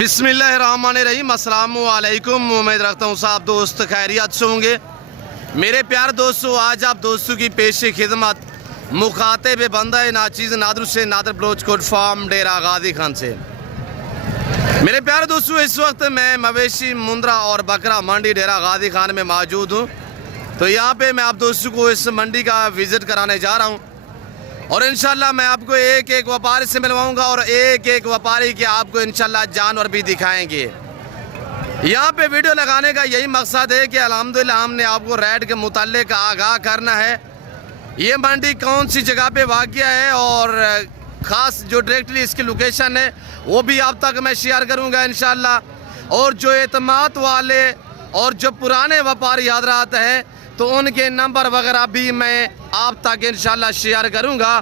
बिस्मिल्लाहिर्रहमानिर्रहीम। अस्सलाम वालेकुम। उम्मीद रखता हूँ सब दोस्त खैरियत से होंगे। मेरे प्यार दोस्तों, आज आप दोस्तों की पेश खिदमत मुखातिब बंदा नाचीज़ नादर से नादर बलोच कोट फार्म डेरा गादी खान से। मेरे प्यारे दोस्तों, इस वक्त मैं मवेशी मुंद्रा और बकरा मंडी डेरा गादी खान में मौजूद हूँ। तो यहाँ पे मैं आप दोस्तों को इस मंडी का विज़िट कराने जा रहा हूँ और इंशाल्लाह मैं आपको एक एक व्यापारी से मिलवाऊंगा और एक एक व्यापारी के आपको इंशाल्लाह जानवर भी दिखाएंगे। यहाँ पे वीडियो लगाने का यही मकसद है कि अल्हम्दुलिल्लाह हमने आपको रेट के मुताल्लिक़ आगाह करना है। ये मंडी कौन सी जगह पे वाक़या है और ख़ास जो डायरेक्टली इसकी लोकेशन है वो भी आप तक मैं शेयर करूँगा इंशाल्लाह। और जो एतमाद वाले और जो पुराने व्यापारी हज़रात हैं तो उनके नंबर वगैरह भी मैं आप तक इंशाल्लाह शेयर करूंगा।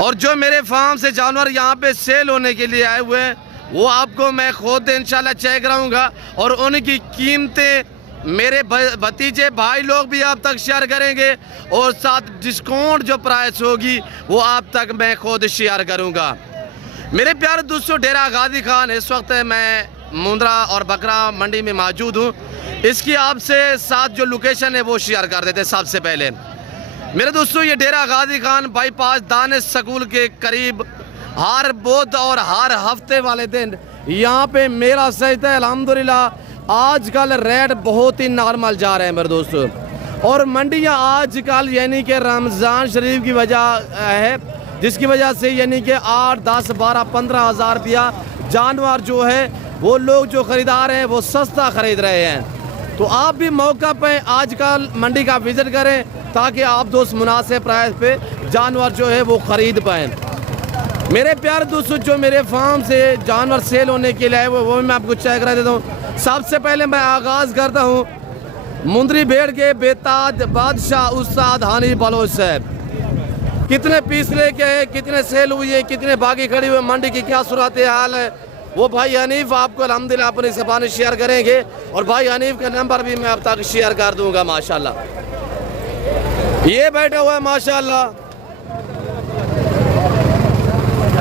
और जो मेरे फार्म से जानवर यहाँ पे सेल होने के लिए आए हुए हैं वो आपको मैं खुद इंशाल्लाह चेक कराऊंगा और उनकी कीमतें मेरे भतीजे भाई लोग भी आप तक शेयर करेंगे और साथ डिस्काउंट जो प्राइस होगी वो आप तक मैं खुद शेयर करूँगा। मेरे प्यारे दोस्तों, डेरा गादी खान इस वक्त मैं मुंद्रा और बकरा मंडी में मौजूद हूँ। इसकी आपसे साथ जो लोकेशन है वो शेयर कर देते। सबसे पहले मेरे दोस्तों, ये डेरा गादी खान बाईपास दानिश स्कूल के करीब हर बुध और हर हफ्ते वाले दिन यहाँ पे मेला सजता है। अल्हम्दुलिल्लाह आजकल रेट बहुत ही नॉर्मल जा रहे हैं मेरे दोस्तों। और मंडियाँ आजकल यानी कि रमज़ान शरीफ की वजह है जिसकी वजह से यानी कि 8, 10, 12, 15 हज़ार रुपया जानवर जो है वो लोग जो ख़रीदार हैं वो सस्ता ख़रीद रहे हैं। तो आप भी मौका पे आजकल मंडी का विज़िट करें ताकि आप दोस्त मुनासिब प्राइस पे जानवर जो है वो ख़रीद पाएँ। मेरे प्यारे दोस्तों, जो मेरे फार्म से जानवर सेल होने के लिए वो मैं आपको चेक करा देता हूँ। सबसे पहले मैं आगाज़ करता हूँ मुंद्री भेड़ के बेताज बादशाह उस्ताद हानी बलोच साहब। कितने पीस लेके आए, कितने सेल हुई है, कितने बाकी खड़ी हुई, मंडी की क्या सूरत हाल है वो भाई हनीफ आपको अल्हम्दुलिल्लाह अपनी ज़बान शेयर करेंगे और भाई हनीफ का नंबर भी मैं अब तक शेयर कर दूंगा। माशाल्लाह ये बैठा हुआ है माशाल्लाह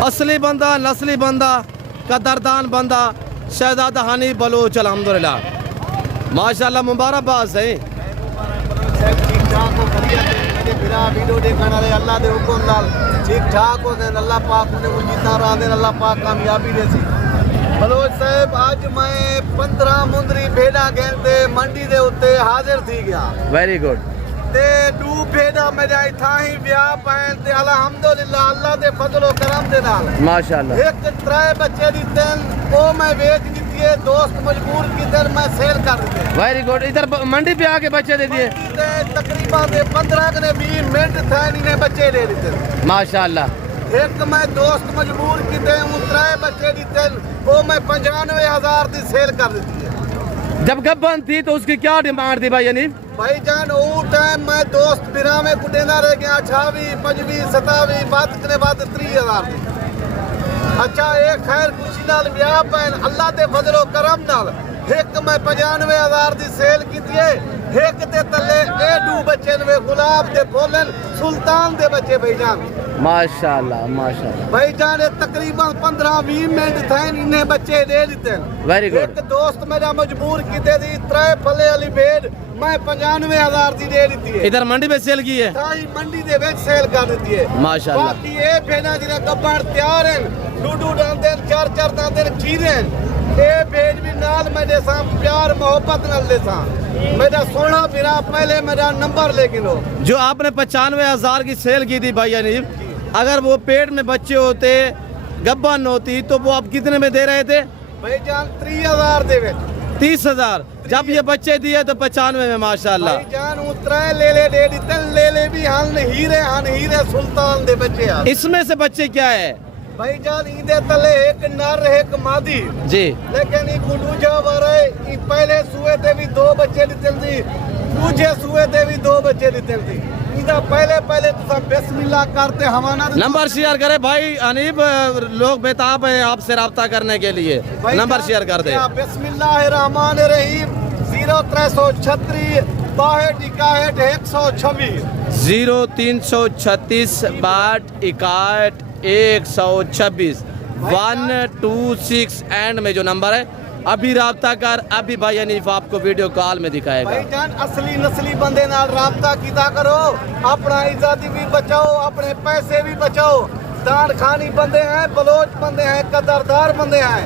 असली बंदा, नस्ली बंदा, कदरदान बंदा, शहजादा हनीफ बलोच अल्हम्दुलिल्लाह माशाल्लाह। मुबारकबाद है। वीडियो देखने वाले अल्लाह दे हुक्म नाल ठीक ठाक हो गए। अल्लाह पाक उन्हें वो जीता रहा दे, अल्लाह पाक कामयाबी दे सी। बलोच साहब, आज मैं 15 मुंदरी भेड़ा कहते मंडी दे उत्ते हाजिर थी गया। Very good. ते 2 भेड़ा मेरे इथा ही ब्याह पैन ते अल्हम्दुलिल्लाह अल्लाह दे फजलो करम दे नाल माशाल्लाह एक 3 बच्चे दिते ओ मैं बेच दिए, दोस्त मजबूर किधर मैं सेल कर दिए। Very good. इधर मंडी पे आके बच्चे दे दिए तकरीबन 15 ने 20 मिनट थे इन्हें बच्चे दे दिए माशाल्लाह। एक मैं दोस्त मजबूर किते 3 बच्चे दिते वो मैं 95,000 की सेल कर दी है। जब गब्बन थी तो उसकी क्या डिमांड थी भाई हनीफ? भाई जान वो टाइम मैं दोस्त बिना में कुटेंदा रह गया 28, 25, 27 बात ने बात 30,000 थी। अच्छा एक खैर खुशी नाल ब्याह पैन अल्लाह दे फजलो करम नाल एक मैं 95,000 की सेल की एक ते तले ए 2 बच्चे ने गुलाब दे फूलन सुल्तान दे बच्चे भाईजान माशाल्लाह माशाल्लाह। भाईजान तकरीबन 15-20 मिनट थे इन्हें बच्चे दे दिते। Very good. एक दोस्त मेरा मजबूर किते दी 3 फले वाली भेड़ मैं 95,000 की दे दी है। इधर मंडी में सेल की है? सारी मंडी दे विच सेल कर दी है माशाल्लाह। बाकी ये भेड़ा जिन्हें गब्बन तैयार हैं 2-2 दांदे 4-4 दांदे खीरे ये भेड़ भी नाल मेरे साथ प्यार मोहब्बत नाल दे सा मेरा सोना बिना पहले मेरा नंबर लेके लो। जो आपने 95,000 की सेल की थी भाई हनीफ, अगर वो पेट में बच्चे होते गब्बन होती तो वो आप कितने में दे रहे थे? भाईजान 30,000 दे 30,000। जब ये बच्चे दिए तो 95 में माशाल्लाह। भाईजान उतरा ले दे दिते ले भी हन हीरे सुल्तान दे बच्चे। इसमें से बच्चे क्या है भाईजान ईदे तले एक नर एक मादी जी, लेकिन ई दूजा वारे ई पहले सुए ते भी 2 बच्चे दिते थी, दूजे सुए ते भी 2 बच्चे दिते थी। इदा पहले तो सब बिस्मिल्लाह करते हवाना नंबर शेयर करे भाई हनीफ, लोग बेताब है आपसे राब्ता करने के लिए। नंबर शेयर कर दे। बिस्मिल्लाहिर्रहमानिर्रहीम 0336 62 126 0336 62 126 126 एंड में जो नंबर है, अभी राब्ता कर, अभी भाई हनीफ आपको वीडियो कॉल में दिखाएगा। भाईजान असली नस्ली बंदे नाल राब्ता कीता करो, अपना इज्जत भी बचाओ, अपने पैसे भी बचाओ। दान खानी बंदे हैं, बलोच बंदे हैं, कदरदार बंदे हैं,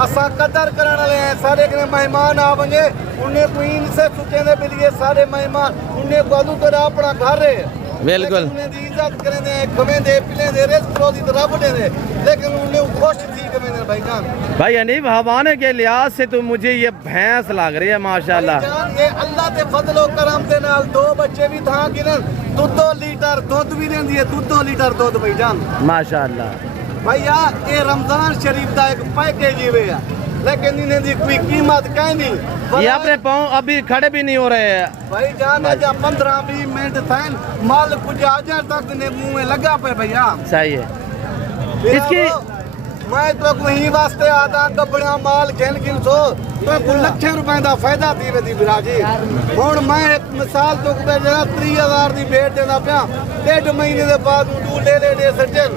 असा कदर करने वाले हैं। सारे के मेहमान आ बने, उन्हें क्वीन से चुके दे मिलिए सारे मेहमान, उन्हें गलू तेरा अपना घर है, बिल्कुल उन्हें दी इज्जत करें दे, खमे दे, पिले दे, रिस्क रोजी तो रब दे दे, लेकिन उन्हें खुश थी खमे दे भाईजान। भाई हनीफ हवाने के लिहाज से तो मुझे ये भैंस लग रही है माशाल्लाह। भाईजान ये अल्लाह के फजलो करम दे नाल 2 बच्चे भी था गिनन, 2 लीटर दूध भी देंदी है, 2 लीटर दूध भाईजान माशाल्लाह। भैया ये रमजान शरीफ का एक पैकेज ही है, लेकिन इन्हें दी कोई कीमत कहीं नहीं। ये अपने पाँव अभी खड़े भी नहीं हो रहे हैं भाईजान, अजा 15-20 मिनट थे माल कुछ हजार तक ने मुंह में लगा पे भैया। सही है। इसकी मैं तो वही वास्ते आता कपड़ा माल गिन सो तो लक्षों रुपए का फायदा थी वे बिराजी। हुण मैं एक मिसाल तो 30,000 की भेट देना पाया, 1.5 महीने के बाद ले सज्जन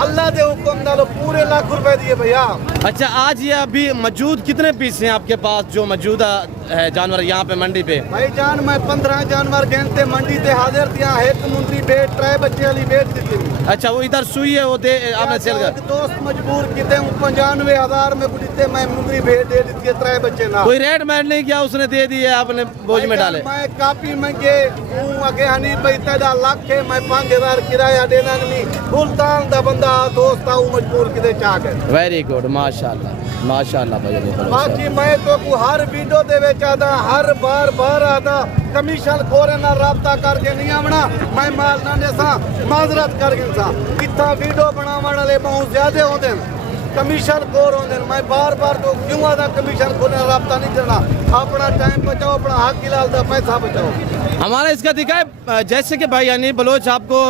अल्लाह के हुक्म नालो पूरे लाख रुपए दिए भैया। अच्छा, आज ये अभी मौजूद कितने पीस हैं आपके पास जो मौजूदा है जानवर यहाँ पे मंडी पे? भाईजान मैं 15 जानवर गिनते मंडी ते हाजिर दिया, एक मुंदरी बेट 3 बच्चे वाली बेट दी। अच्छा, वो इधर सुई है वो दे आपने सेल कर? दोस्त मजबूर किते 95,000 में कुछ मैं मुंदरी बेट दे दी है 3 बच्चे ना। कोई रेट मैट नहीं किया उसने, दे दी है आपने बोझ में डाले? मैं कापी मंगे अगे हनी भाई तेरा लाख है, मैं 5,000 किराया देना नहीं, सुल्तान दा बंदा दोस्त आऊ मजबूर किते चाह गए। वेरी गुड माशाल्लाह माशाल्लाह भाई। बाकी मैं तो को हर वीडियो दे विच आदा, हर बार आता कमीशन खोरे ना राब्ता करके नहीं आवना, मैं माल ना देसा माजरत करके सा इतना वीडियो बनावन वाले बहुत ज्यादा होते हैं, कमीशन खोर होते हैं। मैं बार तो क्यों आदा कमीशन खोरे राब्ता नहीं करना, अपना टाइम बचाओ, अपना हक हिलाल दा पैसा बचाओ। हमारा इसका दिखाए जैसे कि भाई हनीफ बलोच आपको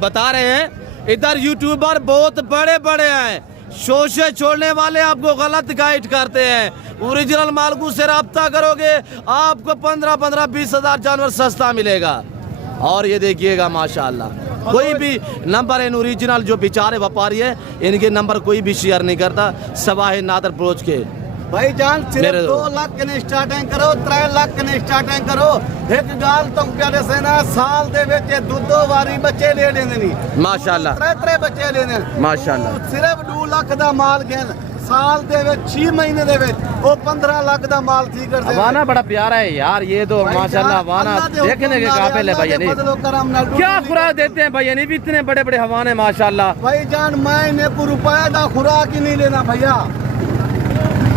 बता रहे हैं, इधर यूट्यूबर बहुत बड़े हैं, शोशे छोड़ने वाले आपको गलत गाइड करते हैं। ओरिजिनल मालकू से रब्ता करोगे आपको 15-20 हजार जानवर सस्ता मिलेगा। और ये देखिएगा माशाल्लाह, कोई भी नंबर इन ओरिजिनल जो बेचारे व्यापारी है इनके नंबर कोई भी शेयर नहीं करता, सवाए नादर अप्रोच के। भाईजान सिर्फ 2 लाख ने स्टार्टिंग करो, 3 लाख ने स्टार्टिंग करो। एक गाल तुम प्यारे सेना साल दे विच 2 वारी बच्चे ले लेंदे नहीं माशाल्लाह, 3 बच्चे लेने माशाल्लाह। सिर्फ 2 लाख दा माल गेन साल दे विच 6 महीने दे विच वो 15 लाख दा माल थी कर दे। हवाना बड़ा प्यारा है यार, ये तो माशाल्लाह हवाना देखने के काबिल है भाई हनीफ। क्या खुराक देते हैं भाई हनीफ, इतने बड़े हवाने माशाल्लाह? भाईजान मैं इन्हें को रुपए दा खुराक ही नहीं लेना भैया,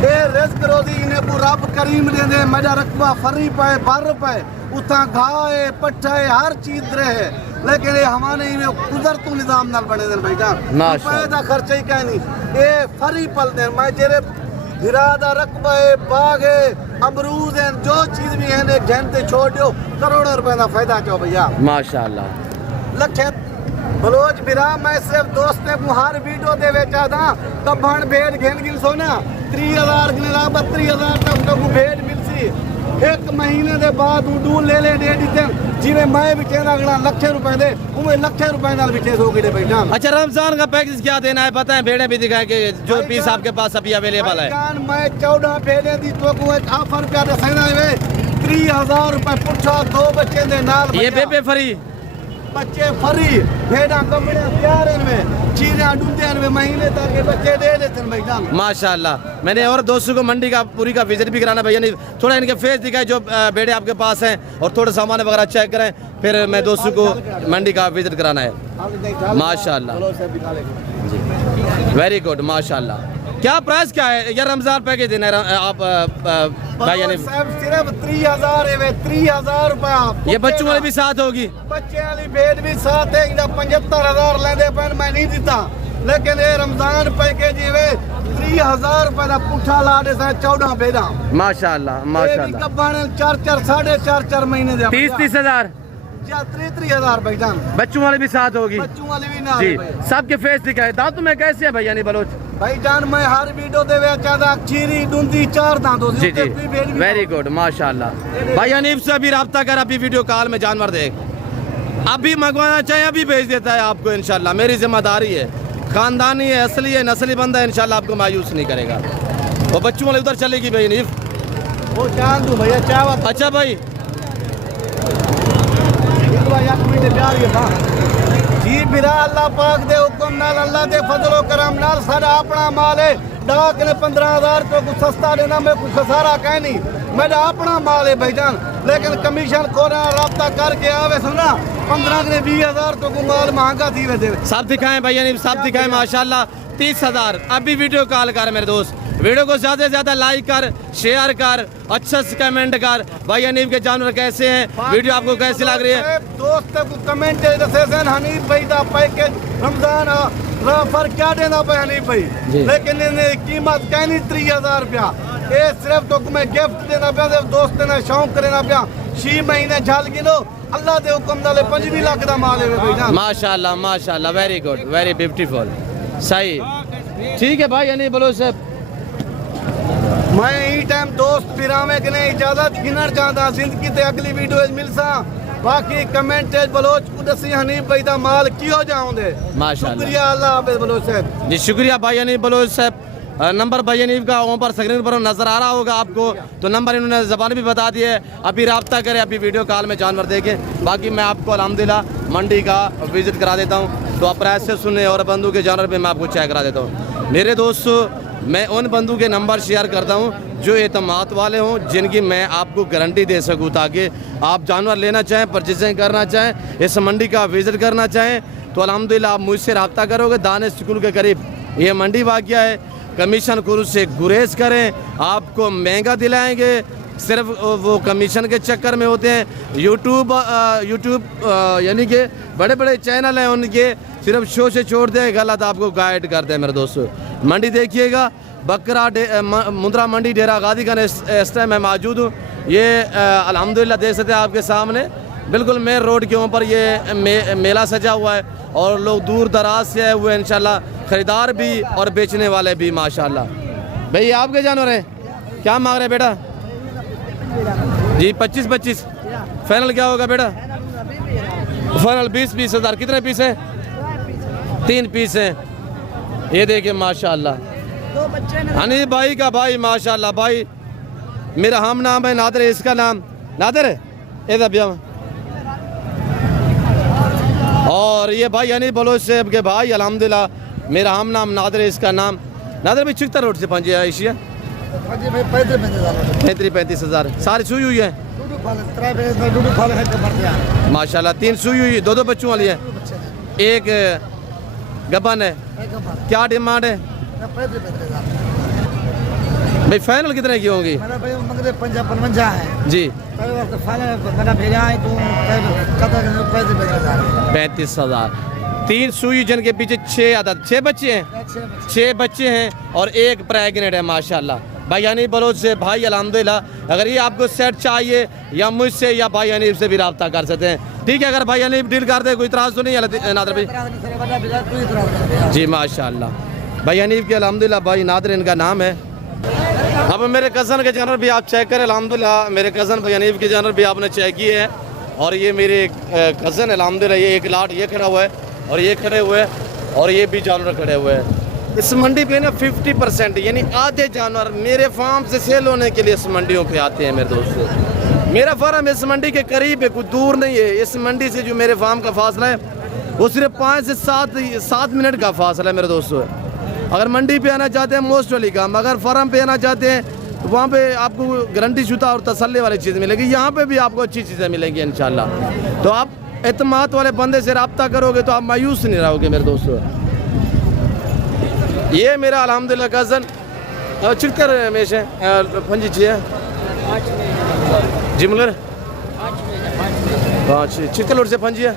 ये रिस्क रोजी इन्हें को रब करीम दे दे। मेरा रकबा फरी पे 12 रुपए उतना घाए पट्टा हर चीज रहे, लेकिन ये हमारे कुदरत निजाम नाल बने दे भाईजान, रुपए दा खर्चा ही कहीं नहीं, ये फरी पल दे। मैं जेरे हिरा दा रकबा है, बाग है, अमरूद है, जो चीज भी है घंटे छोड़ दो, करोड़ों रुपए का फायदा चाहो भैया माशाल्लाह। लखे बलोच बिरा मैं सिर्फ दोस्ते को हर वीडियो दे बेचा था कभण भेड़ घेन सोना 30,000 गिना 32,000 तक को भेड़ मिलसी, 1 महीने के बाद उडू ले दे दीते जिन्हें मैं भी कहना अगला लाख रुपए दे उन्हें लाख रुपए नाल बिके सो गए बैठा। अच्छा, रमजान का पैकेज क्या देना है पता है? भेड़े भी दिखाए कि जो पीस आपके पास अभी अवेलेबल है। मैं 14 भेड़े दी तो को एक ऑफर पे दसना है 30,000 रुपए पुछा 2 बच्चे दे नाल। ये बेबे फ्री बच्चे फ्री, भेड़ा कपड़े तैयार में, चीज़ें ढूंढते में, महीने तक के बच्चे दे देते हैं भाईजान माशाल्लाह। मैंने और दोस्तों को मंडी का पूरी का विजिट भी कराना भैया, नहीं थोड़ा इनके फेस दिखाए जो भेड़े आपके पास हैं, और थोड़ा सामान वगैरह चेक करें, फिर मैं दोस्तों को मंडी का विजिट कराना है माशाल्लाह। वेरी गुड माशाल्लाह। क्या प्राइस क्या है यार रमजान पैकेज देना है आप भाई हनीफ? सिर्फ 30,000 है, 30,000 रुपया। ये बच्चों वाली भी साथ होगी? बच्चे वाली भेड़ भी साथ है, 75,000 लेने पर मैं नहीं देता, लेकिन ये रमजान पैकेज है 30,000 रुपए का पुठा ला दे 14 भेड़ा माशाल्लाह माशाल्लाह। 4 4 महीने 30,000 33,000 भाईजान। बच्चों वाली भी साथ होगी? बच्चों वाली भी ना जी। सबके फेस दिखाए, दांतों में कैसे है भैया नहीं बलोच? भाईजान मैं हर वीडियो दे चाहता खीरी डूंदी 4 दांतों जी जी। वेरी गुड माशाल्लाह। भाई हनीफ से अभी रब्ता कर, अभी वीडियो कॉल में जानवर देख, अभी मंगवाना चाहे अभी भेज देता है आपको इंशाल्लाह, मेरी जिम्मेदारी है। खानदानी है, असली है, नस्ली बंदा है, इंशाल्लाह आपको मायूस नहीं करेगा। वो बच्चों वाले उधर चलेगी भाई नीफ। वो चांद दूं भैया चावल अच्छा भाई जी बिरा अल्लाह पाक दे हुक्म नाल अल्लाह दे फजलो करम नाल सारा अपना माल है। डाक ने 15,000 तो कुछ सस्ता देना मैं कुछ खसारा कह नहीं, मेरा अपना माल है भाईजान। लेकिन कमीशन खोरा राब्ता करके आवे सुना 15 ने 20,000 तो को माल महंगा थी वे दे। सब दिखाएं भाई यानी सब दिखाएं माशाल्लाह। 30,000 अभी वीडियो कॉल कर मेरे दोस्त, वीडियो को ज्यादा से ज्यादा लाइक कर, शेयर कर, अच्छा से कमेंट कर भाई हनीफ के जानवर कैसे हैं, वीडियो आपको कैसी लग रही है। दोस्त को कमेंट दसे सन हनीफ भाई दा पैकेज रमजान राफर क्या देना पे हनीफ भाई, लेकिन इन्हें कीमत कहनी 30,000 रुपया। ये सिर्फ तो मैं गिफ्ट देना पे दोस्त ने शौक करना पे 6 महीने झल गिनो अल्लाह दे हुक्म नाल 25 लाख दा माल है भाई। माशाल्लाह माशाल्लाह, वेरी गुड, वेरी ब्यूटीफुल, सही ठीक है भाई हनीफ बोलो साहब। मैं ई टाइम दोस्त फिरावे के ने इजाजत गिनर चाहता जिंदगी ते अगली वीडियो मिलसा। बाकी कमेंट बलोच को दसी हनीफ भाई दा माल कियो जाऊंदे माशाल्लाह। शुक्रिया अल्लाह हाफिज बलोच साहब जी, शुक्रिया भाई हनीफ बलोच साहब। नंबर भाई हनीफ का वहाँ पर स्क्रीन पर नजर आ रहा होगा आपको, तो नंबर इन्होंने ज़बान भी बता दिया है। अभी रब्ता करें, अभी वीडियो कॉल में जानवर देखें। बाकी मैं आपको अल्हम्दुलिल्लाह मंडी का विजिट करा देता हूँ, तो आप प्राइस से सुने और बंदू के जानवर पे मैं आपको चेक करा देता हूँ। मेरे दोस्तों मैं उन बंदू के नंबर शेयर करता हूँ जो एतमाद वाले हों, जिनकी मैं आपको गारंटी दे सकूँ, ताकि आप जानवर लेना चाहें, परचेजिंग करना चाहें, इस मंडी का विज़िट करना चाहें, तो अल्हम्दुलिल्लाह आप मुझसे रब्ता करोगे। दाने स्कूल के करीब ये मंडी वाक़या है। कमीशन खुद से गुरेज करें, आपको महंगा दिलाएंगे, सिर्फ वो कमीशन के चक्कर में होते हैं। यूट्यूब यानी कि बड़े बड़े चैनल हैं, उनके सिर्फ शो से छोड़ दें, गलत आपको गाइड करते हैं। मेरे दोस्तों मंडी देखिएगा, बकरा मुंद्रा मंडी डेरा गादी का इस टाइम मैं मौजूद हूँ। ये अल्हम्दुलिल्लाह देख सकते हैं आपके सामने, बिल्कुल मेन रोड के ऊपर ये मेला सजा हुआ है और लोग दूर दराज से आए हुए इंशाल्लाह, ख़रीदार भी और बेचने वाले भी माशाल्लाह। भाई ये आपके जानवर हैं, क्या मांग रहे हैं बेटा? जी 25 फाइनल क्या होगा बेटा? फाइनल 20 हज़ार। कितने पीस है? 3 पीस हैं। ये देखिए माशाल्लाह हनीफ भाई का भाई माशाल्लाह भाई। मेरा हम नाम है नादर, इसका नाम नादर है इधर भैया। और ये भाई हनीफ बलोच साहब के भाई अल्हम्दुलिल्लाह, मेरा हम नाम नादर है, इसका नाम नादर भाई। चिकता रोड से पहुँचे एशिया 35 हज़ार। सारी सुई हुई है माशाल्लाह, 3 सुई हुई, 2 बच्चों वाली है, एक गबन है। क्या डिमांड है भाई? फाइनल कितने की होंगी? 55 है जी। 35 हज़ार। 3 सुई जिनके पीछे 6 आदत, 6 बच्चे हैं, 6 बच्चे हैं और एक प्रेग्नेंट है माशाल्लाह। भाई हनीफ बलोच से भाई अल्हम्दुलिल्लाह, अगर ये आपको सेट चाहिए या मुझसे या भाई हनीफ से भी रब्ता कर सकते हैं। ठीक है, अगर भाई हनीफ डील कर दे, कोई इतराज़ तो नहीं है नादर भाई? जी माशाल्लाह। भाई हनीफ के अल्हम्दुलिल्लाह भाई नादर इनका नाम है। अब मेरे कज़न के जानवर भी आप चेक करें अल्हम्दुलिल्लाह। मेरे कज़न भाई हनीफ के जानवर भी आपने चेक किए हैं, और ये मेरे कज़न अल्हम्दुलिल्लाह, ये एक लाट ये खड़ा हुआ है और ये खड़े हुए हैं और ये भी जानवर खड़े हुए हैं। इस मंडी पे ना 50% यानी आधे जानवर मेरे फार्म से सेल होने के लिए इस मंडियों पे आते हैं। मेरे दोस्तों मेरा फार्म इस मंडी के करीब है, कुछ दूर नहीं है। इस मंडी से जो मेरे फार्म का फासला है वो सिर्फ 5 से 7 मिनट का फासला है। मेरे दोस्तों अगर मंडी पे आना चाहते हैं मोस्ट वाली काम, अगर फार्म पे आना चाहते हैं तो वहाँ पे आपको गारंटी शुदा और तसल्ली वाली चीज़ मिलेगी। यहाँ पे भी आपको अच्छी चीज़ें मिलेंगी इंशाल्लाह। तो आप एतमाद वाले बंदे से रब्ता करोगे तो आप मायूस नहीं रहोगे। मेरे दोस्तों ये मेरा अल्हम्दुलिल्लाह कज़न चिकतर हमेशा पंजी है जी मुलर 5 चिकतर लोड से पंजी है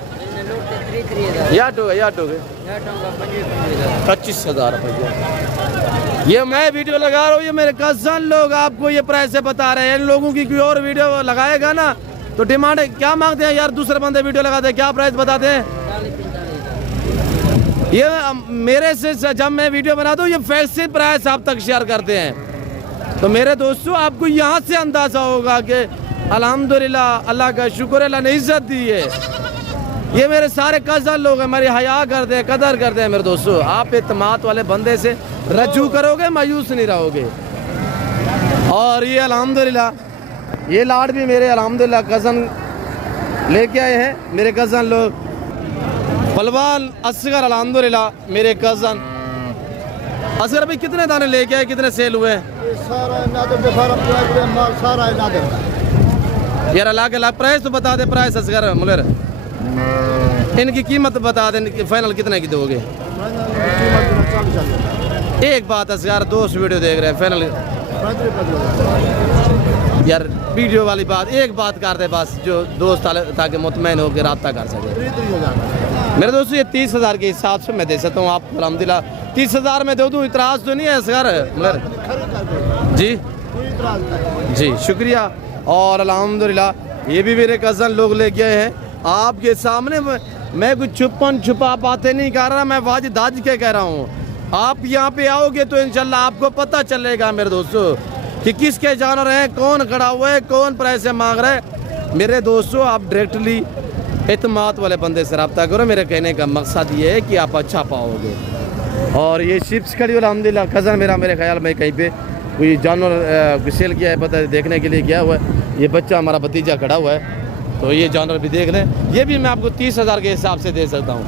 या टो 25 हज़ार रुपये। ये मैं वीडियो लगा रहा हूँ, ये मेरे कज़न लोग आपको ये प्राइस से बता रहे हैं। इन लोगों की कोई और वीडियो लगाएगा ना तो डिमांड क्या मांगते हैं यार? दूसरे बंदे वीडियो लगाते हैं, क्या प्राइस बताते हैं? ये मेरे से जब मैं वीडियो बनाता हूँ ये फिक्स प्राइस आप तक शेयर करते हैं। तो मेरे दोस्तों आपको यहाँ से अंदाज़ा होगा कि अल्हम्दुलिल्लाह अल्लाह का शुक्र, अल्लाह ने इज़्ज़त दी है। ये मेरे सारे कज़न लोग हैं, मेरी हया करते हैं, कदर करते हैं मेरे दोस्तों। आप इत्मीनान वाले बंदे से रज्जू करोगे, मायूस नहीं रहोगे। और ये अल्हम्दुलिल्लाह ये लाड भी मेरे अल्हम्दुलिल्लाह कज़न लेके आए हैं, मेरे कज़न लोग। पहलवान असगर अल्हम्दुलिल्लाह मेरे कज़न। असगर अभी कितने दाने लेके आए, कितने सेल हुए हैं? यार अल्लाह के लाख प्राइस तो बता दे, प्राइस असगर मुलर इनकी कीमत बता दे, फाइनल कितने की दोगे? एक बात असगर, दोस्त वीडियो देख रहे हैं, फाइनल यार वीडियो वाली बात, एक बात कर दे बस, जो दोस्त ताकि मुतमईन होकर रब्ता कर सके। मेरे दोस्तों ये 30,000 के हिसाब से मैं दे सकता हूँ आपको अल्हम्दुलिल्लाह। 30,000 में दे दूँ, इतराज़ तो नहीं है असगर जी? जी शुक्रिया। और अल्हम्दुलिल्लाह ये भी मेरे कज़न लोग ले गए हैं आपके सामने। मैं कुछ छुपन छुपा बातें नहीं कर रहा, मैं वाज दाज के कह रहा हूँ। आप यहाँ पे आओगे तो इंशाल्लाह आपको पता चलेगा मेरे दोस्तों कि किसके जानवर हैं, कौन खड़ा हुआ है, कौन पैसे मांग रहा है। मेरे दोस्तों आप डायरेक्टली इत्मीनान वाले बंदे से रब्ता करो। मेरे कहने का मकसद ये है कि आप अच्छा पाओगे। और ये शिप्स खड़ी अल्हम्दुलिल्लाह कज़न मेरे ख्याल में कहीं पे कोई जानवर सेल किया है, पता है, देखने के लिए गया हुआ है। ये बच्चा हमारा भतीजा खड़ा हुआ है, तो ये जानवर भी देख लें। ये भी मैं आपको 30,000 के हिसाब से दे सकता हूँ।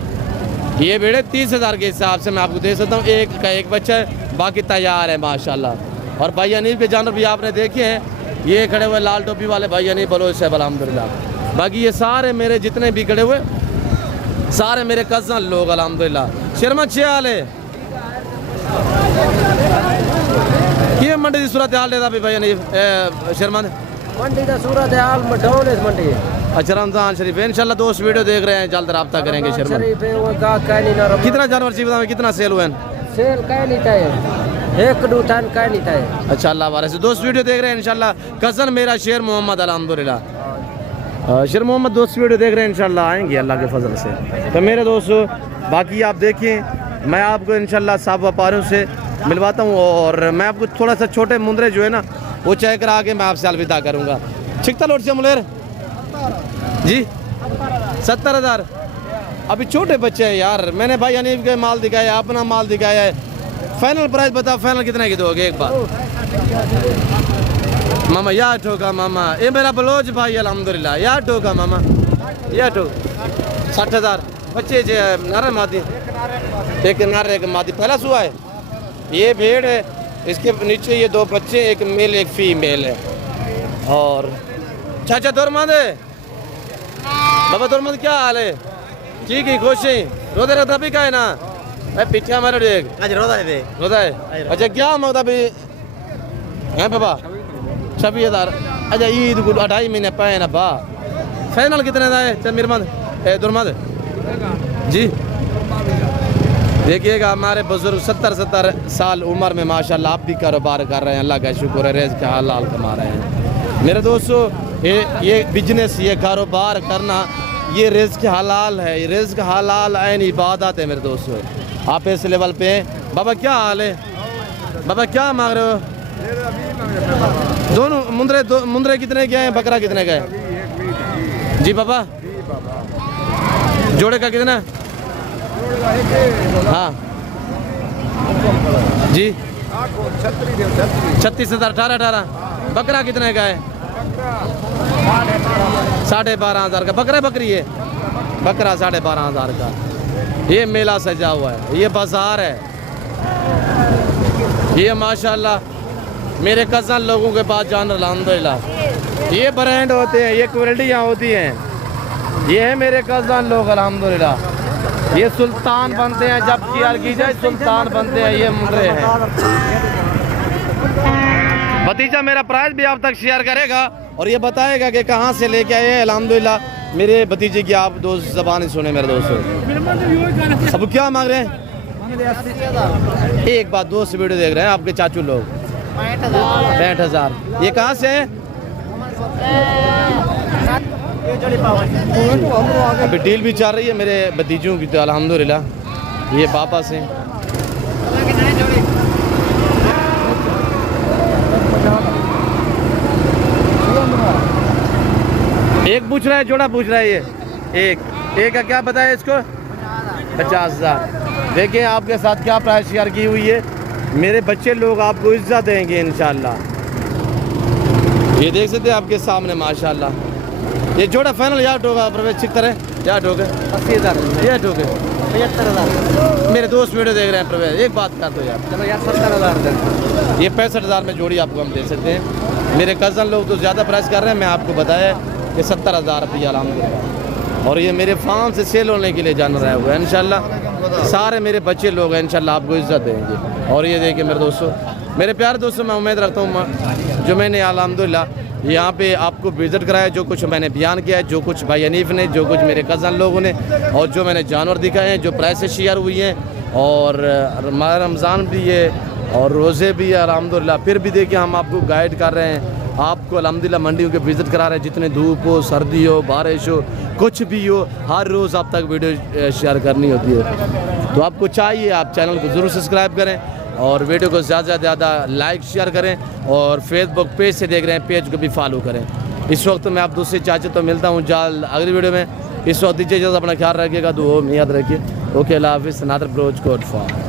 ये बेड़े 30,000 के हिसाब से मैं आपको दे सकता हूँ। एक का एक बच्चा है, बाकी तैयार है माशाल्लाह। और भाई अनीफ के जानवर भी आपने देखे हैं, ये खड़े हुए लाल टोपी वाले भाई अनीफ बलोच साहब अल्हम्दुलिल्लाह। बाकी ये सारे मेरे जितने भी खड़े हुए सारे मेरे कज़न लोग अल्हम्दुलिल्लाह। शर्मा छियाल है ये मंडी की सूरत हाल है भाई अनीफ शर्मा मंडी का सूरत हाल डाउन है मंडी। अच्छा रमजान शरीफ है, इंशाल्लाह दोस्त वीडियो देख रहे हैं, जल्द रब्ता करेंगे शर्मा। कितना जानवर चाहिए बताओ, कितना सेल हुए हैं? सेल कह नहीं था, एक दो टन कह नहीं था। अच्छा अल्लाह वाले से दोस्त वीडियो देख रहे हैं इंशाल्लाह। कज़न मेरा शेर मोहम्मद अल्हम्दुलिल्लाह। शेर मोहम्मद दोस्त वीडियो देख रहे हैं, इंशाल्लाह आएंगे अल्लाह के फजल से। तो मेरे दोस्तों बाकी आप देखिए, मैं आपको इंशाल्लाह साहब व्यापारियों से मिलवाता हूँ। और मैं आपको थोड़ा सा छोटे मुंदरे जो है ना वो चेक करा के मैं आपसे अलविदा करूँगा। छिकता लोट से मुलेर जी 70,000। अभी छोटे बच्चे हैं यार, मैंने भाई अनीफ के माल दिखाया, अपना माल दिखाया है। फाइनल प्राइस बताओ, फाइनल कितने की दोगे एक बार? मामा यार ठोका मामा, ये मेरा बलोच भाई अल्हम्दुलिल्लाह, यार ठोका मामा, यार ठोक 60,000। बच्चे नारे मादी, एक नारे एक मादी पहला सुआ है। ये भेड़ है, इसके नीचे ये दो बच्चे, एक मेल एक फीमेल है। और चाचा दुरमद है बाबा, दुरमद क्या हाल है? ठीक है, खुश है? रोदे रहता भी का है ना पीछे हमारे देख रोदा है। अच्छा क्या मांगता भी है बाबा? 26,000। अच्छा ईद को 2.5 महीने पाए ना बा। फाइनल कितने का है मिरमद दुरमद जी? देखिएगा हमारे बुजुर्ग 70 साल उम्र में माशाल्लाह आप भी कारोबार कर रहे हैं, अल्लाह का शुक्र है, रिज़्क़ हलाल कमा रहे हैं। मेरे दोस्तों ये बिजनेस, ये कारोबार करना, ये रिज़्क़ हलाल है, ये रिज़्क़ हलाल ऐन इबादत है मेरे दोस्तों। आप इस लेवल पे हैं। बाबा क्या हाल है? बाबा क्या मांग रहे हो? दोनों मुंदरे कितने के हैं, बकरा कितने का है जी बाबा? जोड़े का कितना? हाँ जी 36,000। 18 बकरा कितने का है? 12,500 का बकरा। बकरी है बकरा 12,500 का। ये मेला सजा हुआ है, ये बाजार है, ये माशाल्लाह मेरे कज़न लोगों के पास जान अल्हम्दुलिल्लाह। ये ब्रांड होते हैं, ये क्वालिटियाँ होती हैं। ये है मेरे कज़न लोग अल्हम्दुलिल्लाह। ये सुल्तान बनते हैं, जब तैयार की जाए सुल्तान बनते हैं। ये मुंडरे हैं। भतीजा मेरा प्राइस भी आप तक शेयर करेगा और ये बताएगा कि कहाँ से लेके आए हैं। अल्हम्दुलिल्लाह मेरे भतीजे की आप दोस्त ज़बान सुने मेरे दोस्तों। अब क्या मांग रहे हैं? एक बात, दोस्त वीडियो देख रहे हैं आपके चाचू लोग। 65,000। ये कहाँ से है? अभी डील भी चल रही है मेरे भतीजों की, तो अल्हम्दुलिल्लाह ये पापा से। एक पूछ रहा है, जोड़ा पूछ रहा है ये एक। एक का क्या बताया इसको? 50,000। देखिए आपके साथ क्या प्राइस शेयर की हुई है। मेरे बच्चे लोग आपको इज्जत देंगे इंशाल्लाह। ये देख सकते हैं आपके सामने माशाल्लाह। ये जोड़ा फाइनल यार होगा प्रवेश चिक तरह क्या ठोके? 80,000 ये ठोके 75,000। मेरे दोस्त वीडियो देख रहे हैं प्रवेश, एक बात कर दो यार। चलो यार 70,000 दे। ये 65,000 में जोड़ी आपको हम दे सकते हैं। मेरे कज़न लोग तो ज़्यादा प्राइस कर रहे हैं, मैं आपको बताया कि 70,000 रुपया अलहम्दुलिल्लाह। और ये मेरे फार्म से सेल होने के लिए जानवर आए हुए हैं इंशाल्लाह। सारे मेरे बच्चे लोग हैं इंशाल्लाह, आपको इज्जत देंगे। और ये देखिए मेरे दोस्तों, मेरे प्यारे दोस्तों, मैं उम्मीद रखता हूँ जो मैंने अलहम्दुलिल्लाह यहाँ पे आपको विज़िट कराया, जो कुछ मैंने बयान किया है, जो कुछ भाई हनीफ ने, जो कुछ मेरे कज़न लोगों ने, और जो मैंने जानवर दिखाए हैं, जो प्राइसेस शेयर हुई हैं, और हमारा रमज़ान भी है और रोज़े भी है अलहम्दुलिल्लाह। फिर भी देखिए हम आपको गाइड कर रहे हैं, आपको अलहम्दुलिल्लाह मंडियों के विज़िट करा रहे हैं। जितने धूप हो, सर्दी हो, बारिश हो, कुछ भी हो, हर रोज़ आप तक वीडियो शेयर करनी होती है। तो आपको चाहिए आप चैनल को ज़रूर सब्सक्राइब करें और वीडियो को ज़्यादा से ज़्यादा लाइक शेयर करें, और फेसबुक पेज से देख रहे हैं पेज को भी फॉलो करें। इस वक्त मैं आप दूसरी चाचे तो मिलता हूँ जल्द अगली वीडियो में। इस वक्त दीजिए इजाज़त, अपना ख्याल रखिएगा, दुआ में याद रखिए। ओके, अल्लाह हाफिज़। नादर ब्रोच कोट फॉर।